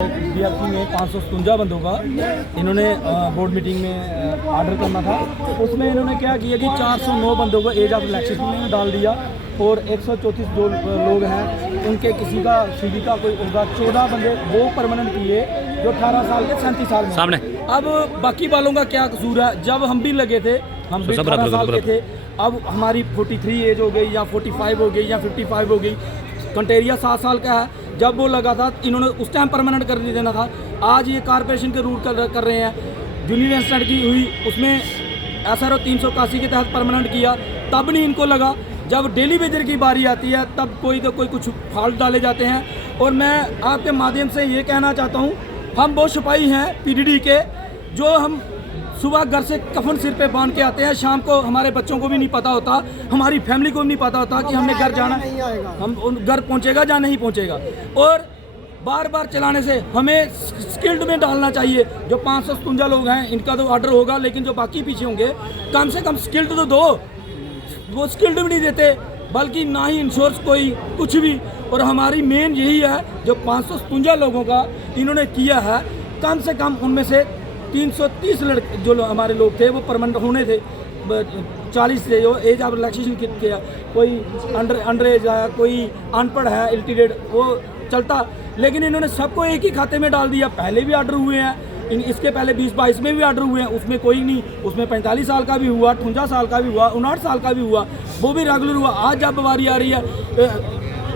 BRC में 557 बंदों का इन्होंने बोर्ड मीटिंग में ऑर्डर करना था। उसमें इन्होंने क्या किया कि 409 बंदों को एज ऑफ रिलैक्सेशन में डाल दिया और 134 जो लोग हैं उनके किसी का सीधी का कोई होगा 14 बंदे वो परमानेंट किए जो 18 साल के 37 साल में सामने। अब बाकी वालों का क्या कसूर है? जब हम भी लगे थे, हम भी 18 साल के थे, अब हमारी 43 एज हो गई या 45 हो गई या 55 हो गई। कंटेरिया 7 साल का है, जब वो लगा था इन्होंने उस टाइम परमानेंट कर देना था। आज ये कारपोरेशन के रूल कर रहे हैं। जूनियर इंस्टेंट की हुई उसमें SRO 381 के तहत परमानेंट किया, तब नहीं इनको लगा। जब डेली वेजर की बारी आती है तब कोई तो कोई कुछ फॉल्ट डाले जाते हैं। और मैं आपके माध्यम से ये कहना चाहता हूँ, हम वो सिपाही हैं PDD के जो हम सुबह घर से कफन सिर पे बांध के आते हैं, शाम को हमारे बच्चों को भी नहीं पता होता, हमारी फैमिली को भी नहीं पता होता कि हमने घर जाना, हम घर पहुंचेगा या नहीं पहुंचेगा। और बार बार चलाने से हमें स्किल्ड में डालना चाहिए। जो 557 लोग हैं इनका तो ऑर्डर होगा, लेकिन जो बाकी पीछे होंगे कम से कम स्किल्ड तो दो। वो स्किल्ड भी नहीं देते, बल्कि ना ही इंश्योरेंस कोई कुछ भी। और हमारी मेन यही है, जो 557 लोगों का इन्होंने किया है, कम से कम उनमें से 330 लड़के जो हमारे लोग थे वो परमानेंट होने थे। 40 से जो एज ऑफ रिलैक्सेशन किया, कोई अंडर एज है, कोई अनपढ़ है, इल्टीरेट, वो चलता। लेकिन इन्होंने सबको एक ही खाते में डाल दिया। पहले भी ऑर्डर हुए हैं, इसके पहले 2022 में भी ऑर्डर हुए हैं, उसमें कोई नहीं, उसमें 45 साल का भी हुआ, 58 साल का भी हुआ, 59 साल का भी हुआ, वो भी रेगुलर हुआ। आज जब बारी आ रही है,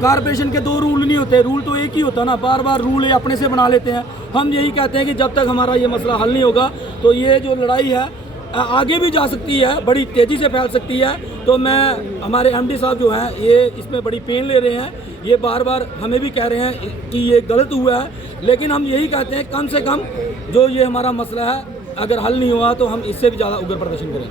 कारपोरेशन के 2 रूल नहीं होते, रूल तो एक ही होता ना, बार बार रूल ये अपने से बना लेते हैं। हम यही कहते हैं कि जब तक हमारा ये मसला हल नहीं होगा तो ये जो लड़ाई है आगे भी जा सकती है, बड़ी तेज़ी से फैल सकती है। तो मैं, हमारे MD साहब जो हैं ये इसमें बड़ी पेन ले रहे हैं, ये बार बार हमें भी कह रहे हैं कि ये गलत हुआ है। लेकिन हम यही कहते हैं कम से कम जो ये हमारा मसला है अगर हल नहीं हुआ तो हम इससे भी ज़्यादा उग्र प्रदर्शन करेंगे।